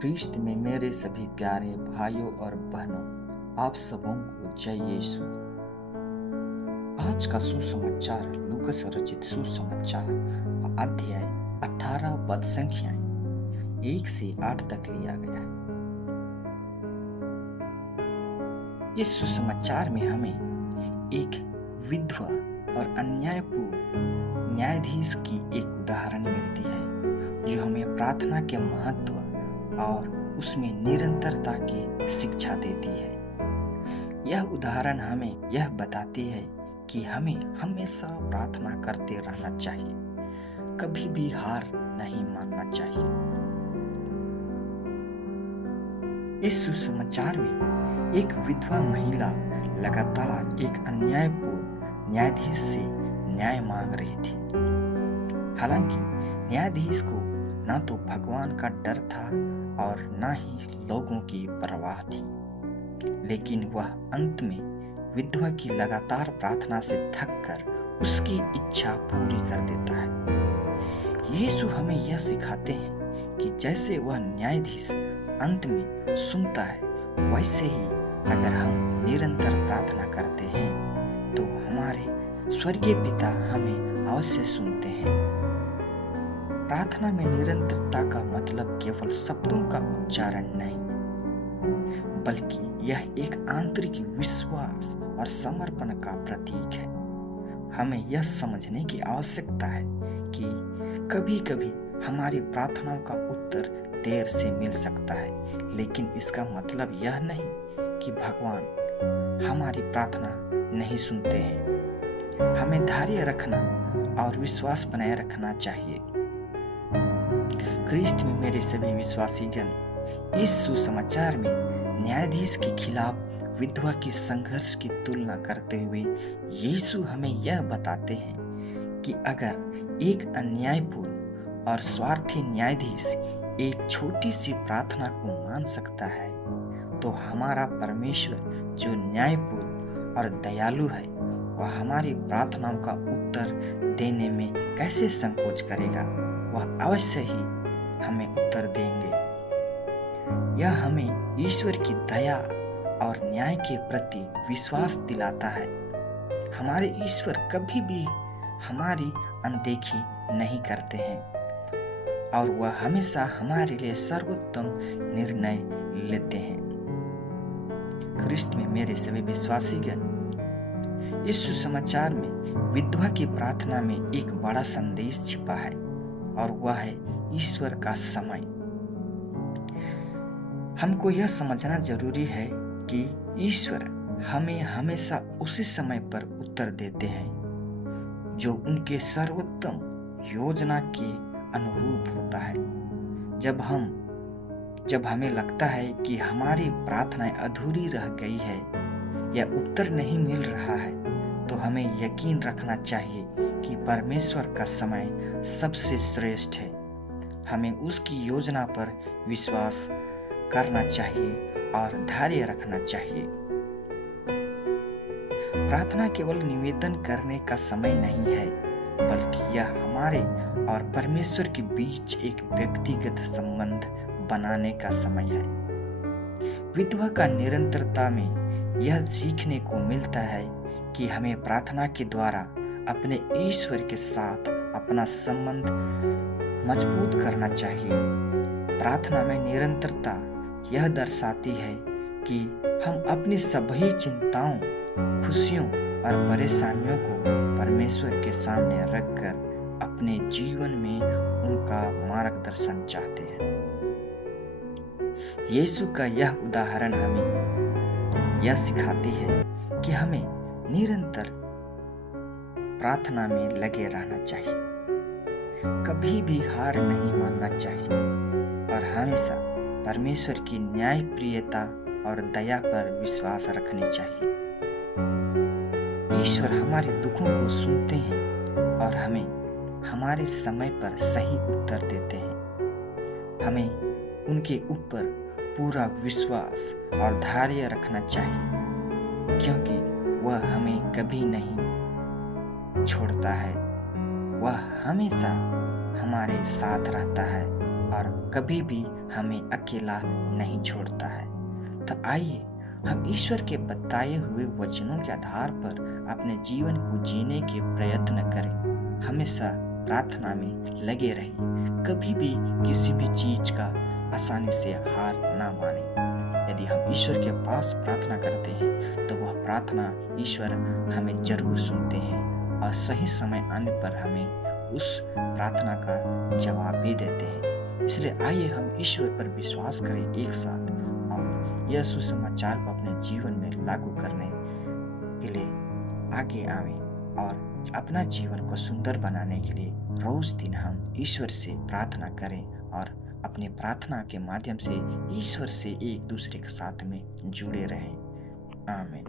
ख्रीष्ट में मेरे सभी प्यारे भाइयों और बहनों, आप सबों को जय यीशु। आज का सुसमाचार लूकास रचित सुसमाचार अध्याय 18 पद संख्याएं 1 से 8 तक लिया गया है। इस सुसमाचार में हमें एक विधवा और अन्यायपूर्ण न्यायाधीश की एक उदाहरण मिलती है जो हमें प्रार्थना के महत्व और उसमें निरंतरता की शिक्षा देती है। यह उदाहरण हमें यह बताती है कि हमें हमेशा प्रार्थना करते रहना चाहिए, कभी भी हार नहीं मानना चाहिए। इस सुसमाचार में एक विधवा महिला लगातार एक अन्यायपूर्ण न्यायाधीश से न्याय मांग रही थी। हालांकि न्यायाधीश को ना तो भगवान का डर था और ना ही लोगों की परवाह थी, लेकिन वह अंत में विधवा की लगातार प्रार्थना से थककर उसकी इच्छा पूरी कर देता है। यीशु हमें यह सिखाते हैं कि जैसे वह न्यायाधीश अंत में सुनता है, वैसे ही अगर हम निरंतर प्रार्थना करते हैं तो हमारे स्वर्गीय पिता हमें अवश्य सुनते हैं। प्रार्थना में निरंतरता का मतलब केवल शब्दों का उच्चारण नहीं, बल्कि यह एक आंतरिक विश्वास और समर्पण का प्रतीक है। हमें यह समझने की आवश्यकता है कि कभी-कभी हमारी प्रार्थनाओं का उत्तर देर से मिल सकता है, लेकिन इसका मतलब यह नहीं कि भगवान हमारी प्रार्थना नहीं सुनते हैं। हमें धैर्य रखना और विश्वास बनाए रखना चाहिए। ख्रीष्ट में मेरे सभी विश्वासीगण, इस सुसमाचार में न्यायाधीश के खिलाफ विधवा की संघर्ष की तुलना करते हुए यीशु हमें यह बताते हैं कि अगर एक अन्यायपूर्ण और स्वार्थी न्यायाधीश एक छोटी सी प्रार्थना को मान सकता है, तो हमारा परमेश्वर जो न्यायपूर्ण और दयालु है, वह हमारी प्रार्थनाओं का उत्तर देने में कैसे संकोच करेगा। वह अवश्य ही हमें उत्तर देंगे। यह हमें ईश्वर की दया और न्याय के प्रति विश्वास दिलाता है। हमारे ईश्वर कभी भी हमारी अनदेखी नहीं करते हैं और वह हमेशा हमारे लिए सर्वोत्तम निर्णय लेते हैं। ख्रीष्ट में मेरे सभी विश्वासीगण, इस सुसमाचार में विधवा की प्रार्थना में एक बड़ा संदेश छिपा है और वह है ईश्वर का समय। हमको यह समझना जरूरी है कि ईश्वर हमें हमेशा उसी समय पर उत्तर देते हैं जो उनके सर्वोत्तम योजना के अनुरूप होता है। जब हमें लगता है कि हमारी प्रार्थनाएं अधूरी रह गई है या उत्तर नहीं मिल रहा है, तो हमें यकीन रखना चाहिए कि परमेश्वर का समय सबसे श्रेष्ठ है। हमें उसकी योजना पर विश्वास करना चाहिए और धैर्य रखना चाहिए। प्रार्थना केवल निवेदन करने का समय नहीं है, बल्कि यह हमारे और परमेश्वर के बीच एक व्यक्तिगत संबंध बनाने का समय है। विधवा का निरंतरता में यह सीखने को मिलता है कि हमें प्रार्थना के द्वारा अपने ईश्वर के साथ अपना संबंध मजबूत करना चाहिए। प्रार्थना में निरंतरता यह दर्शाती है कि हम अपनी सभी चिंताओं, खुशियों और परेशानियों को परमेश्वर के सामने रखकर अपने जीवन में उनका मार्गदर्शन चाहते हैं। यीशु का यह उदाहरण हमें यह सिखाती है कि हमें निरंतर प्रार्थना में लगे रहना चाहिए, कभी भी हार नहीं मानना चाहिए और हमेशा परमेश्वर की न्यायप्रियता और दया पर विश्वास रखनी चाहिए। ईश्वर हमारे दुखों को सुनते हैं और हमें हमारे समय पर सही उत्तर देते हैं। हमें उनके ऊपर पूरा विश्वास और धैर्य रखना चाहिए, क्योंकि वह हमें कभी नहीं छोड़ता है। वह हमेशा हमारे साथ रहता है और कभी भी हमें अकेला नहीं छोड़ता है। तो आइए हम ईश्वर के बताए हुए वचनों के आधार पर अपने जीवन को जीने के प्रयत्न करें। हमेशा प्रार्थना में लगे रहें, कभी भी किसी भी चीज का आसानी से हार ना माने। यदि हम ईश्वर के पास प्रार्थना करते हैं तो वह प्रार्थना ईश्वर हमें जरूर सुनते हैं और सही समय आने पर हमें उस प्रार्थना का जवाब भी देते हैं। इसलिए आइए हम ईश्वर पर विश्वास करें एक साथ और यह सुसमाचार को अपने जीवन में लागू करने के लिए आगे आवें और अपना जीवन को सुंदर बनाने के लिए रोज दिन हम ईश्वर से प्रार्थना करें और अपनी प्रार्थना के माध्यम से ईश्वर से एक दूसरे के साथ में जुड़े रहें। आमीन।